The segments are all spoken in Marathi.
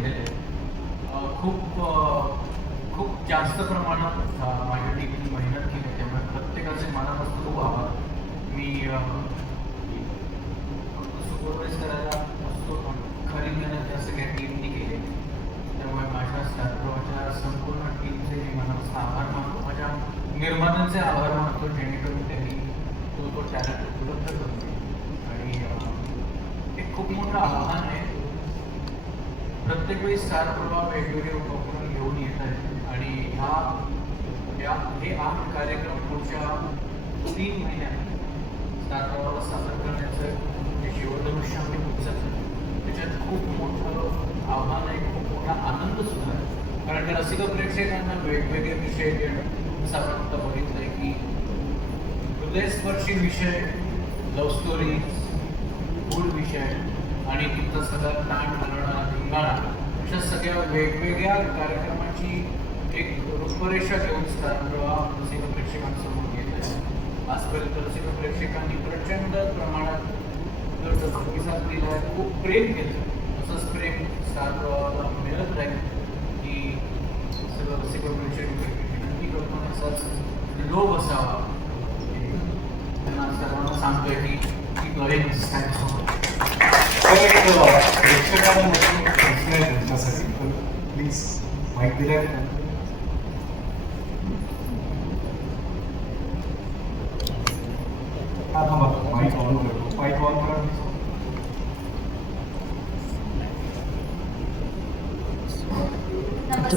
केलेले आहेत. खूप जास्त प्रमाणात माझ्या टीमने मेहनत केली, त्यामुळे प्रत्येकाचे मनापासून खूप आभार. मी सुपरवाईज करायला असतो, पण खरी मेहनत त्या सगळ्या टीमनी केली. त्यामुळे माझ्या स्टार्टरच्या संपूर्ण टीमचे मी मनापासून आभार मानतो. माझ्या निर्मात्यांचे आभार मानतो, जेणेकरून त्यांनी तो टॅलेंट उपलब्ध करून दिला. आणि हे खूप मोठं आव्हान आहे. प्रत्येक वेळी स्टार प्रवाह वेगवेगळे उपक्रम घेऊन येत आहेत आणि हे 8 कार्यक्रम पुढच्या 3 महिन्यात स्टार प्रवाहाला सादर करण्याचं जे शिवधनुष्य आम्ही उचललं, त्याच्यात खूप मोठं आव्हान आहे, खूप मोठा आनंद सुद्धा आहे. कारण की रसिक प्रेक्षकांना वेगवेगळे विषय देणं, असं आपण आता बघितलंय की हृदयस्पर्शी विषय, लव्ह स्टोरीज, गूढ विषय आणि तिथं सगळं ताण घालवणारा धिंगाणा, अशा सगळ्या वेगवेगळ्या कार्यक्रमाची एक रूपरेषा घेऊन स्टार प्रवाह रसिक प्रेक्षकांसमोर येत आहे. आजपर्यंत रसिक प्रेक्षकांनी प्रचंड प्रमाणात प्रतिसाद दिला आहे, खूप प्रेम केलं. असंच प्रेम स्टार प्रवाहाला मिळत राहील की सगळं रसिक प्रेक्षक विनंती करतो असाच लोभ असावा. त्यांना सर्वांना सांगतोय की प्रेक्षकांना प्रश्न आहे त्यांच्यासाठी, तर प्लीज माईक दिलाय. हा थांबा, माईक ऑन करतो. माईक ऑन करा.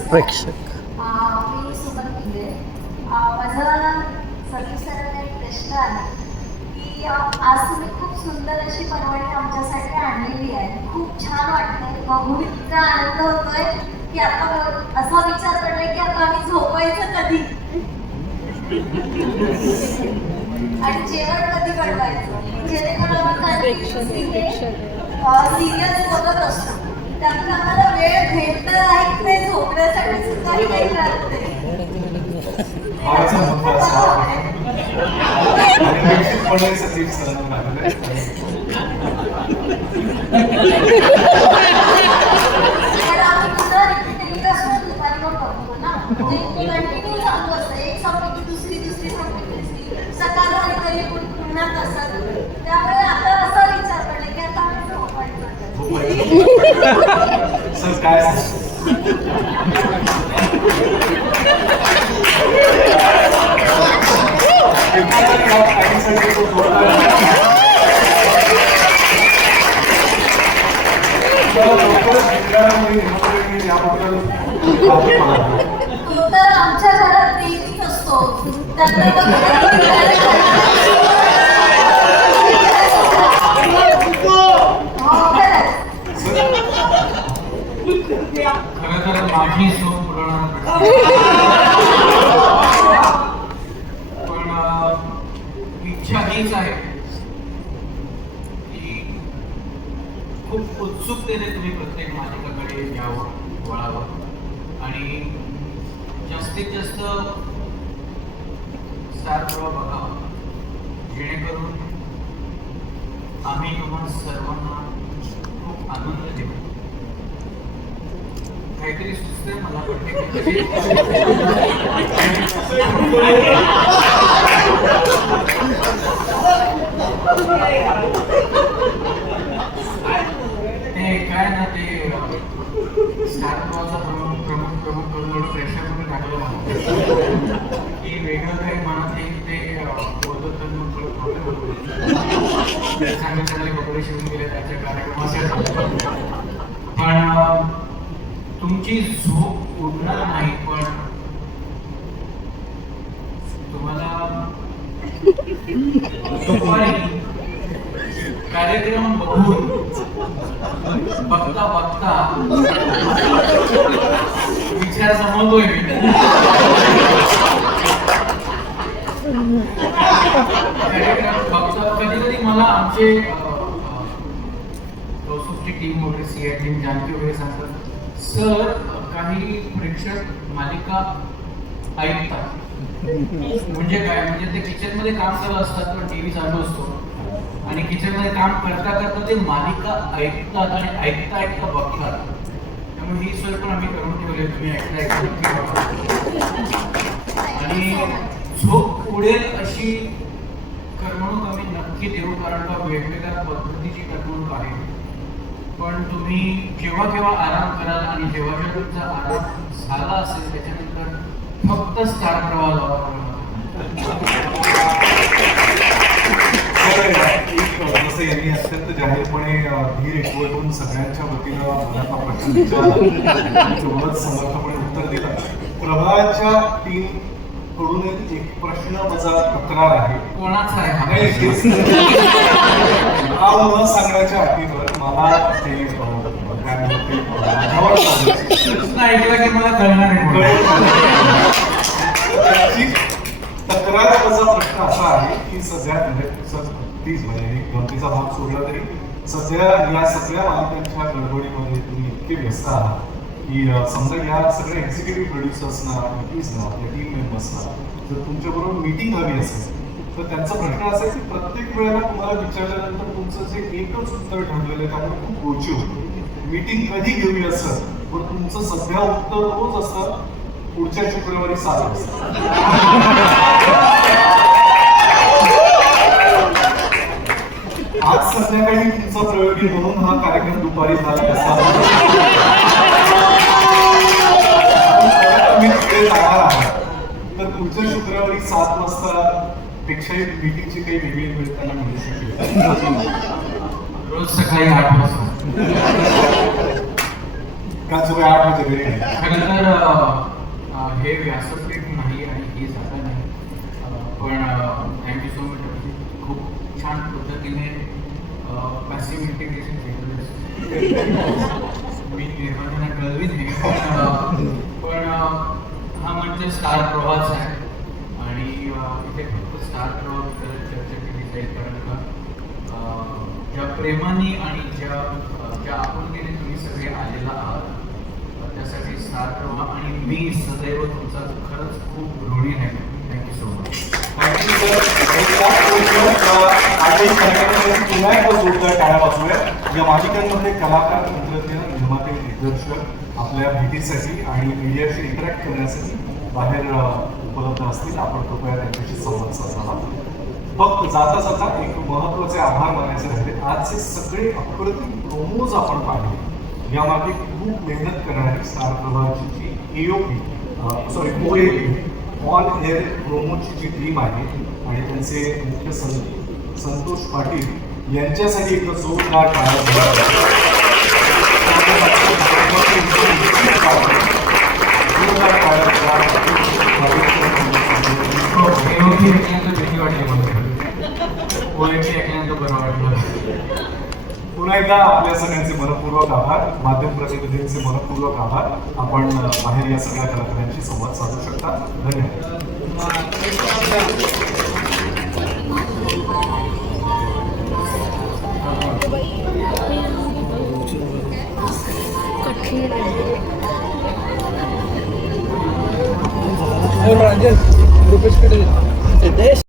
प्रेक्षक मी सुमन पिंगे. माझा सतीश सरांना एक प्रश्न आहे की आज तुम्ही खूप सुंदर अशी परवणी आमच्यासाठी आणलेली आहे. खूप छान वाटतंय, बघून इतका आनंद होतोय की आता असा विचार पडलाय की आता आम्ही झोपायचं कधी आणि जेवण कधी बनवायचं, जेणेकरून आम्ही सिरियस बघत असतो. त्यामुळे आम्हाला वेळ भेटत आहे की नाही झोपण्यासाठी सुद्धा काही राहत नाही. त्यामुळे आता असा विचार पडला की आता आम्ही झोपायचं. काय तर आमच्या घरात नेहमीच असतो. खरं तर माझी सोय पुरवणार, पण इच्छा हीच आहे की खूप उत्सुकतेने तुम्ही प्रत्येक मालिकाकडे यावं, वळावं आणि जास्तीत जास्त स्टार प्रवाह बघावा, जेणेकरून आम्ही तुम्हाला सर्वांना खूप आनंद देऊ. काहीतरी सुचतंय मला, ते काय ना ते स्टार प्रवाहाचा प्रमुख करून प्रेशर मध्ये टाकलं मला की वेगळं काही मनात येईल ते बोलत तर मग चांगले चांगले कपडे शिवून गेले त्याच्या कार्यक्रमासाठी. पण तुमची झोप उडणार नाही, पण तुम्हाला दुपारी कार्यक्रम बघून बघता बघता विचार समजतोय मी. कार्यक्रम बघता कधी कधी मला आमचे कौसुफची टीम वगैरे, सीआय टीम, जानकी वगैरे सांगतात, सर काही प्रेक्षक मालिका ऐकतात. म्हणजे काय, म्हणजे ते किचन मध्ये काम करत असतात, पण टीव्ही चालू असतो आणि किचन मध्ये काम करता करता ते मालिका ऐकतात आणि ऐकता ऐकता बघतात. त्यामुळे ही सोय पण आम्ही करून ठेवली. तुम्ही आणि झोप उडेल अशी करमणूक आम्ही नक्की देऊ, कारण का वेगवेगळ्या पद्धतीची करमणूक आहे. पण तुम्ही जेव्हा केव्हा आराम कराल आणि जेव्हा जेव्हा तुमचा आराम झाला असेल त्याच्यानंतर फक्त स्टार प्रवाह लावा. जसं यांनी अत्यंत जाहीरपणे धीर एकवटून सगळ्यांच्या वतीनं मला हा प्रश्न विचारला, तेवढंच समर्थपणे उत्तर दिलं. प्रभाच्या टीम कडून एक प्रश्न माझा तक्रार आहे. कोणाचा आहे हा? नाव न सांगण्याच्या अटीवर मला ते ऐकलं की मला कळणार आहे. त्याची तक्रारीचा प्रश्न असा आहे की सध्या तीच म्हणजे गमतीचा भाग सोडला तरी सध्या या सगळ्या मालिकांच्या गडबडीमध्ये तुम्ही इतके व्यस्त आहात की समजा या सगळ्या एक्झिक्युटिव्ह प्रोड्युसर्सना ना या टीम मेंबर्सना जर तुमच्याबरोबर मीटिंग हवी असेल तर त्यांचा प्रश्न असा आहे की प्रत्येक वेळेला तुम्हाला विचारल्यानंतर तुमचं जे एकच उत्तर ठरलेलं आहे त्यामुळे खूप गोची होती. मीटिंग कधी घेऊया सर, पण तुमचं सध्या उत्तर रोज असतं पुढच्या शुक्रवारी 7 वाजता. आज संध्याकाळी तुमचा प्रयोगी म्हणून हा कार्यक्रम दुपारी झाला कसा तुम्ही तिकडे जाणार आहात तर पुढच्या शुक्रवारी 7 वाजता पेक्षाही मीटिंगची काही वेगळी वेळ त्यांना मिळू शकेल. रोज सकाळी 8 वाजता का सगळे 8 वाजे घरी आहे. खरं तर हे व्यासपीठ नाही आणि ही जागा नाही, पण थँक्यू सो मच. खूप छान पद्धतीने पॅसिव्ह इंटिग्रेशन केलं. मी निर्मात्यांना कळवी नाही, पण हा म्हणजे स्टार प्रवाहाचा आहे आणि इथे फक्त स्टार प्रवाह चर्चा केली जाईल, कारण का ज्या प्रेमाने आणि ज्या आपुलकीने तुम्ही सगळे आलेला आहात त्यासाठी स्टार प्रवाह आणि मी सदैव तुमचा खरंच खूप ऋणी आहे. Thank you so much. Thank you sir. आजही कार्यक्रमासाठी पुन्हा एकदा जोरदार टाळ्या वाजवूया. या मालिकांमध्ये कलाकार, तंत्रज्ञ, निर्माते, दिग्दर्शक आपल्या भेटीसाठी आणि मीडियाशी इंटरॅक्ट करण्यासाठी बाहेर उपलब्ध असतील. आपण कृपया त्यांच्याशी संवाद साधावा. फक्त जाता जाता एक महत्त्वाचे आभार मानायचे राहिले. आजचे सगळे अप्रतिम प्रोमोज आपण पाहिले. यामागे खूप मेहनत करणारी स्टार प्रवाहाची जी OAP ऑन एअर प्रोमोची जी टीम आहे आणि त्यांचे मुख्य संतोष पाटील यांच्यासाठी एक जोरदार टाळ्या पुन्हा एकदा आपल्या सगळ्यांचे मनपूर्वक आभार. माध्यम प्रतिनिधींचे मनपूर्वक आभार. आपण बाहेर या सगळ्या कलाकारांशी संवाद साधू शकता. धन्यवाद.